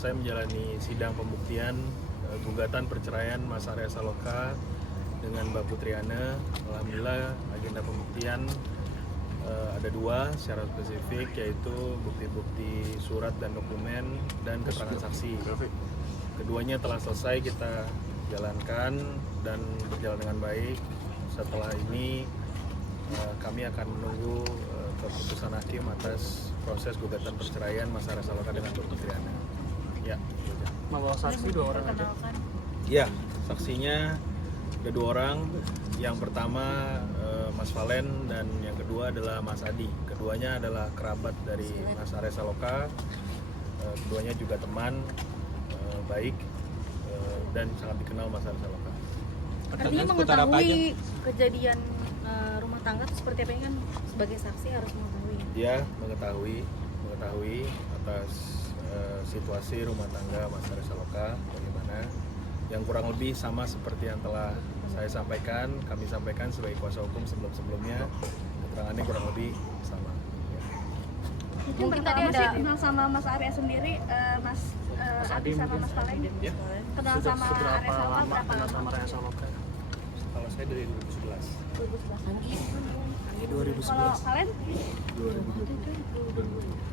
selesai menjalani sidang pembuktian gugatan perceraian Mas Arya Saloka dengan Mbak Putriana. Alhamdulillah agenda pembuktian ada dua secara spesifik, yaitu bukti-bukti surat dan dokumen dan keterangan saksi. Keduanya telah selesai kita jalankan dan berjalan dengan baik. Setelah ini kami akan menunggu keputusan hakim atas proses gugatan perceraian Mas Arya Saloka dengan Mbak Putriana. Ya. Membawa saksi 2 orang aja. Ya, saksinya ada 2 orang. Yang pertama Mas Valen dan yang kedua adalah Mas Adi. Keduanya adalah kerabat dari Mas Arya Saloka. Keduanya juga teman baik dan sangat dikenal Mas Arya Saloka. Artinya mengetahui kejadian rumah tangga seperti apa ini kan sebagai saksi harus mengetahui. Dia mengetahui atas situasi rumah tangga Mas Arya Saloka bagaimana, yang kurang lebih sama seperti yang telah saya sampaikan, kami sampaikan sebagai kuasa hukum sebelum-sebelumnya, keterangannya kurang lebih sama. Mungkin tadi ada kenal sama Mas Arya sendiri, Mas Adi sama Mas Valen. Ya. Kenal sama Arya Saloka berapa lama? Sama Arya Saloka. Kalau saya dari 2011. 2011. Kalau Valen? 2020.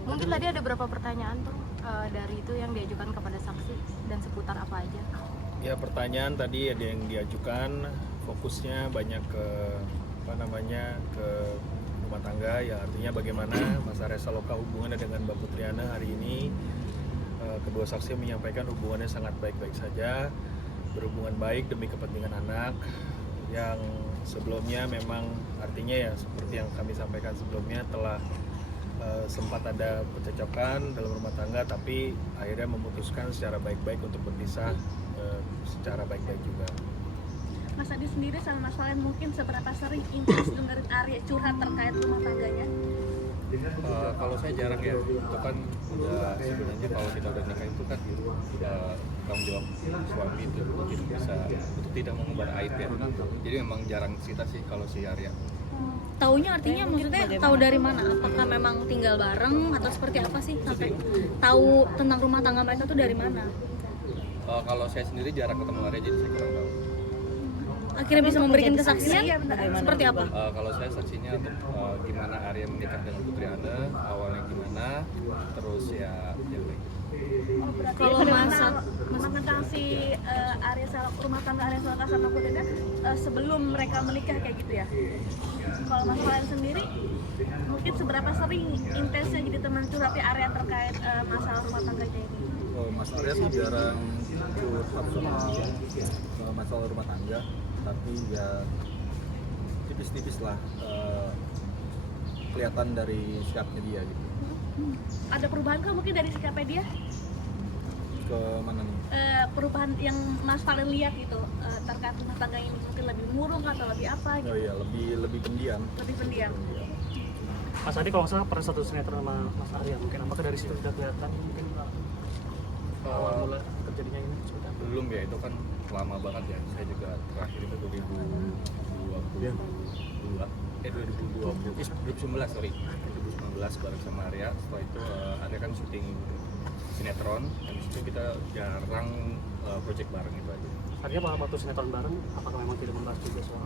Mungkin tadi ada beberapa pertanyaan tuh dari itu yang diajukan kepada saksi dan seputar apa aja? Ya, pertanyaan tadi ada yang diajukan, fokusnya banyak ke ke rumah tangga, ya artinya bagaimana Mas Arya Saloka hubungannya dengan Mbak Putriana hari ini. Kedua saksi menyampaikan hubungannya sangat baik-baik saja, berhubungan baik demi kepentingan anak, yang sebelumnya memang artinya ya seperti yang kami sampaikan sebelumnya telah sempat ada percekcokan dalam rumah tangga, tapi akhirnya memutuskan secara baik-baik untuk berpisah secara baik-baik juga. Mas Adi sendiri sama Mas Valen mungkin seberapa sering intens dengerin Arya curhat terkait rumah tangganya? Kalau saya jarang ya, itu kan udah sebenarnya kalau kita udah nikah itu kan udah tanggung jawab suami itu tidak bisa untuk tidak mengumbar aib ya. Jadi memang jarang cerita sih kalau si Arya. Taunya artinya maksudnya tahu dari mana? Apakah memang tinggal bareng atau seperti apa sih sampai tahu tentang rumah tangga mereka tuh dari mana? Kalau saya sendiri jarang ketemu Arya, jadi saya kurang tahu. Akhirnya bisa memberikan kesaksian seperti apa? Kalau saya saksinya untuk gimana Arya menikah dengan Putriana, awalnya gimana, terus ya baik. Kalau mengenal si Arya Saloka, rumah tangga Arya Saloka sama Putriana sebelum mereka menikah kayak gitu ya. Kalau Mas Valen sendiri mungkin seberapa sering intensnya jadi teman curhatnya Arya terkait masalah rumah tangganya ini? Mas Arya sih jarang curhat soal masalah rumah tangga, tapi ya tipis-tipis lah kelihatan dari sikapnya dia gitu. Ada perubahan kah mungkin dari sikapnya dia? Ke mana nih? Perubahan yang Mas Valen lihat gitu terkait rumah tangga ini mungkin lebih murung atau lebih apa gitu? Oh iya, lebih pendiam. Lebih pendiam. Mas Adi kalau nggak salah pernah satu sinetron sama Mas Arya, mungkin apakah dari situ sudah kelihatan mungkin awal mula terjadinya ini sudah? Belum ya, itu kan lama banget ya. Saya juga terakhir itu 2019 bareng sama Arya. Setelah itu Arya kan syuting sinetron, dan disitu kita jarang project bareng itu aja. Artinya waktu sinetron bareng, apakah memang tidak membahas juga soal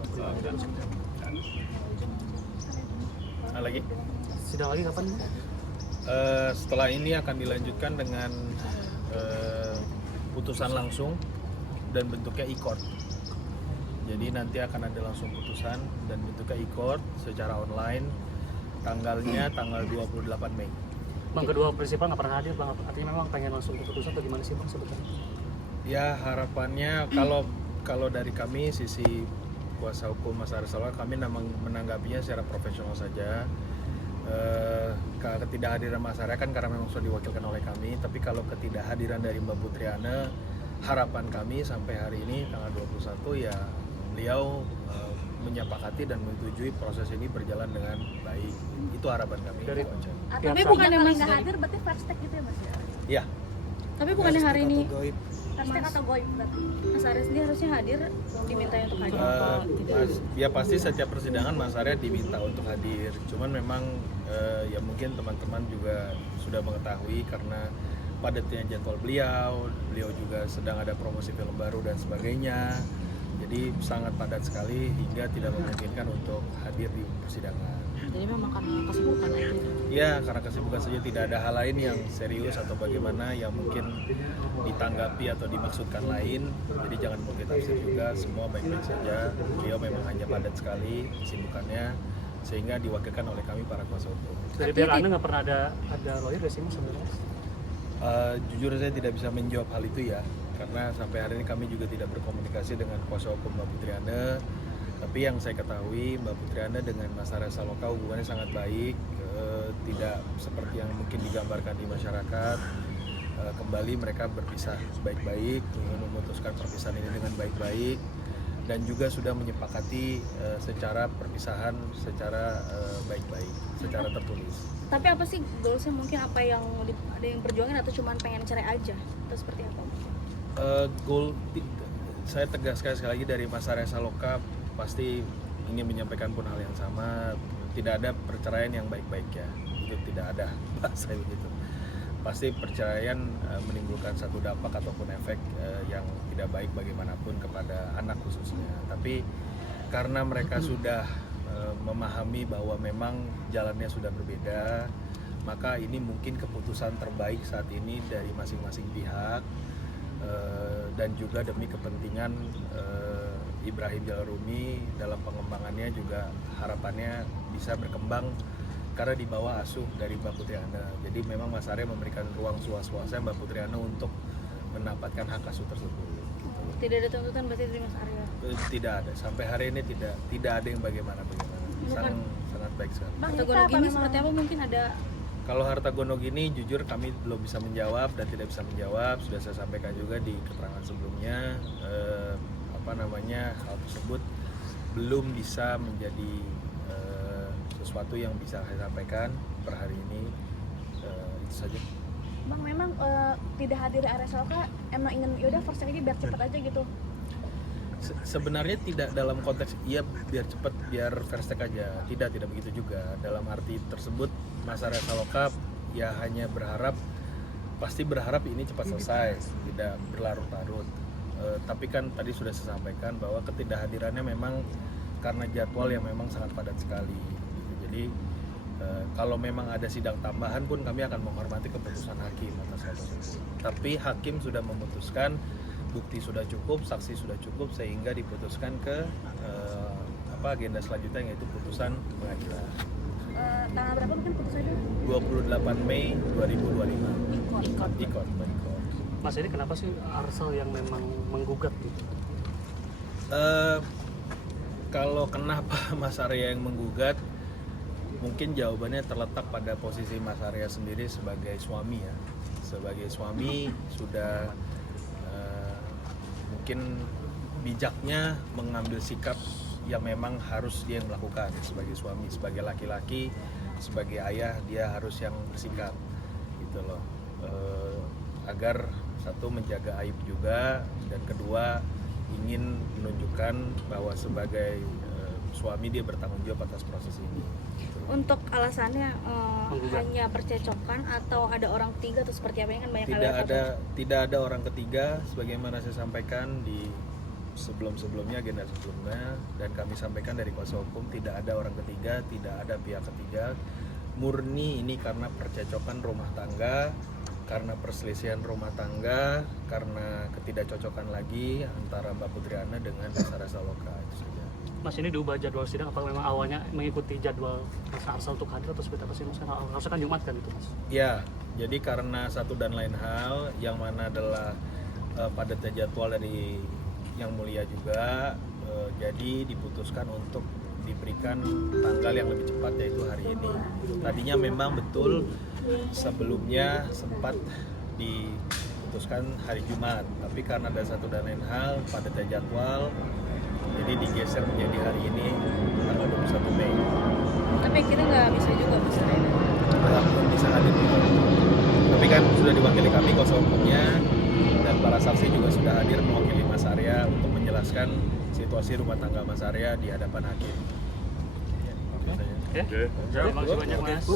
Lagi? sidang lagi kapan? Setelah ini akan dilanjutkan dengan putusan langsung dan bentuknya e-court. Jadi nanti akan ada langsung putusan dan bentuknya e-court secara online. Tanggalnya tanggal 28 Mei. Bang, kedua prinsipal nggak pernah hadir, Bang. Artinya memang pengen langsung keputusan atau gimana sih, Bang, sebetulnya? Ya, harapannya kalau dari kami sisi kuasa hukum Mas Arya Saloka, kami memang menanggapinya secara profesional saja. Ketidakhadiran Mas Arya kan karena memang sudah diwakilkan oleh kami, tapi kalau ketidakhadiran dari Mbak Putriana, harapan kami sampai hari ini tanggal 21 ya beliau menyepakati dan menyetujui proses ini berjalan dengan baik. Itu harapan kami. Tapi bukan yang nggak hadir berarti fast track gitu ya Mas? Ya. Tapi bukannya hari ini fast track atau goib berarti? Mas Arya sendiri harusnya hadir, diminta untuk hadir. Ya pasti setiap persidangan Mas Arya diminta untuk hadir. Cuman memang ya mungkin teman-teman juga sudah mengetahui karena padatnya jadwal beliau juga sedang ada promosi film baru dan sebagainya. Jadi sangat padat sekali hingga tidak memungkinkan untuk hadir di persidangan. Jadi memang karena kesibukan aja. Ya, karena kesibukan saja, tidak ada hal lain yang serius atau bagaimana yang mungkin ditanggapi atau dimaksudkan lain. Jadi jangan mungkin tafsir juga, semua baik-baik saja. Beliau memang hanya padat sekali kesibukannya sehingga diwakilkan oleh kami para kuasa hukum. Dari pihak Anda nggak pernah ada lawyer nggak sih Mas sebenarnya? Jujur saya tidak bisa menjawab hal itu ya, karena sampai hari ini kami juga tidak berkomunikasi dengan kuasa hukum Mbak Putriana. Tapi yang saya ketahui Mbak Putriana dengan Mas Arya Saloka hubungannya sangat baik, tidak seperti yang mungkin digambarkan di masyarakat. Kembali mereka berpisah baik-baik, memutuskan perpisahan ini dengan baik-baik, dan juga sudah menyepakati secara perpisahan secara baik-baik, secara tertulis. Tapi apa sih goalsnya, mungkin apa yang ada yang perjuangin atau cuma pengen cerai aja atau seperti apa? Goal saya tegaskan sekali lagi dari Mas Arya Saloka pasti ingin menyampaikan pun hal yang sama. Tidak ada perceraian yang baik-baik ya, itu tidak ada bahasa begitu. Pasti perceraian menimbulkan satu dampak ataupun efek yang tidak baik bagaimanapun kepada anak khususnya. Tapi karena mereka sudah memahami bahwa memang jalannya sudah berbeda, maka ini mungkin keputusan terbaik saat ini dari masing-masing pihak, dan juga demi kepentingan Ibrahim Jalal Rumi dalam pengembangannya juga harapannya bisa berkembang karena di bawah asuh dari Mbak Putriana. Jadi memang Mas Arya memberikan ruang suas-suasnya Mbak Putriana untuk mendapatkan hak asuh tersebut. Tidak ada tuntutan berarti dari Mas Arya? Tidak ada, sampai hari ini tidak ada yang bagaimana. Sangat baik sekali. Bang, harta gono gini seperti apa, mungkin ada? Kalau harta gono gini jujur kami belum bisa menjawab dan tidak bisa menjawab. Sudah saya sampaikan juga di keterangan sebelumnya, hal tersebut belum bisa menjadi sesuatu yang bisa saya sampaikan per hari ini. Itu saja. Bang, memang tidak hadir Arya Saloka emang ingin yaudah first aja biar cepet aja gitu? Sebenarnya tidak dalam konteks iya biar cepat biar first take aja, tidak begitu juga. Dalam arti tersebut Mas Arya Saloka ya hanya pasti berharap ini cepat selesai, tidak berlarut-larut. Tapi kan tadi sudah saya sampaikan bahwa ketidakhadirannya memang karena jadwal yang memang sangat padat sekali gitu. Jadi kalau memang ada sidang tambahan pun kami akan menghormati keputusan hakim atas hal tersebut. Tapi hakim sudah memutuskan, bukti sudah cukup, saksi sudah cukup, sehingga diputuskan ke agenda selanjutnya, yaitu putusan pengadilan. Tanggal berapa mungkin putusannya? 28 Mei 2025. Ikot. Mas, ini kenapa sih Arsal yang memang menggugat gitu? Kalau kenapa Mas Arya yang menggugat, mungkin jawabannya terletak pada posisi Mas Arya sendiri sebagai suami ya. Sebagai suami sudah mungkin bijaknya mengambil sikap yang memang harus dia yang melakukan sebagai suami, sebagai laki-laki, sebagai ayah dia harus yang bersikap gitu loh, agar satu menjaga aib juga, dan kedua ingin menunjukkan bahwa sebagai suami dia bertanggung jawab atas proses ini. Untuk alasannya hanya percecokan atau ada orang ketiga atau seperti apa, yang kan banyak Tidak ada orang ketiga, sebagaimana saya sampaikan di sebelumnya agenda sebelumnya, dan kami sampaikan dari kuasa hukum tidak ada orang ketiga, tidak ada pihak ketiga. Murni ini karena percecokan rumah tangga, karena perselisihan rumah tangga, karena ketidakcocokan lagi antara Mbak Putriana dengan Mas Arya Saloka, itu saja. Mas, ini diubah jadwal sidang apa memang awalnya mengikuti jadwal Mas Arsal untuk hadir atau seperti apa sih Mas? Harusnya kan Jumat kan itu Mas? Ya, jadi karena satu dan lain hal, yang mana adalah padatnya jadwal dari Yang Mulia juga, jadi diputuskan untuk diberikan tanggal yang lebih cepat, yaitu hari ini. Tadinya memang betul sebelumnya sempat diputuskan hari Jumat, tapi karena ada satu dan lain hal padatnya jadwal, jadi digeser menjadi hari ini tanggal 21 Mei. Tapi kita nggak bisa juga Mas Arya. Belum bisa hadir juga. Tapi kan sudah diwakili kami kuasa hukumnya, dan para saksi juga sudah hadir mewakili Mas Arya untuk menjelaskan situasi rumah tangga Mas Arya di hadapan hakim. Oke. Terima kasih banyak Mas.